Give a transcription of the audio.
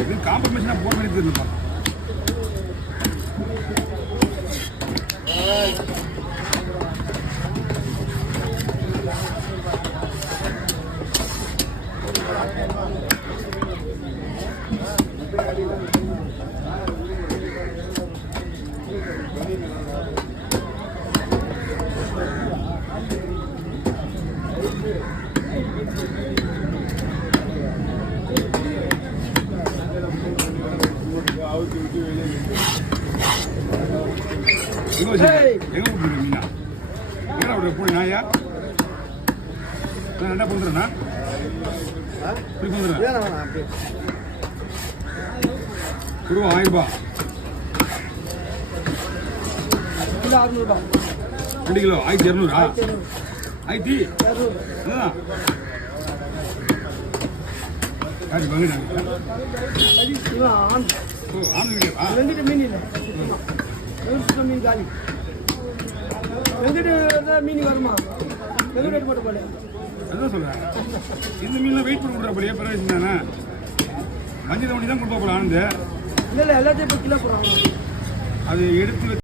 இது காம்பமிஷனாக போகிற மாதிரி தெரியலப்பா. எங்க போட்டு மீனா எங்கடா விட போய் நாயா நான் என்ன பண்றேன்னா இப்படி பண்றேன் குருவா 1000 ரூபாய் கிலோ 600 ரூபாய் 2 கிலோ 1200 1200 அது வாங்கினாங்க வெங்கட மீன் இல்லை மீன் காலி வெங்கட மீன் வருமா வெங்கட போட்டு போல அதான் சொல்றேன். இந்த மீன்லாம் வெயிட் பண்ண முடியாது போலியே பிறகு தானே மஞ்சள் தவணி தான் கொடுப்பா போல ஆனந்து இல்லை எல்லாத்தையும் இப்போ கிலோ போடுறாங்க அது எடுத்து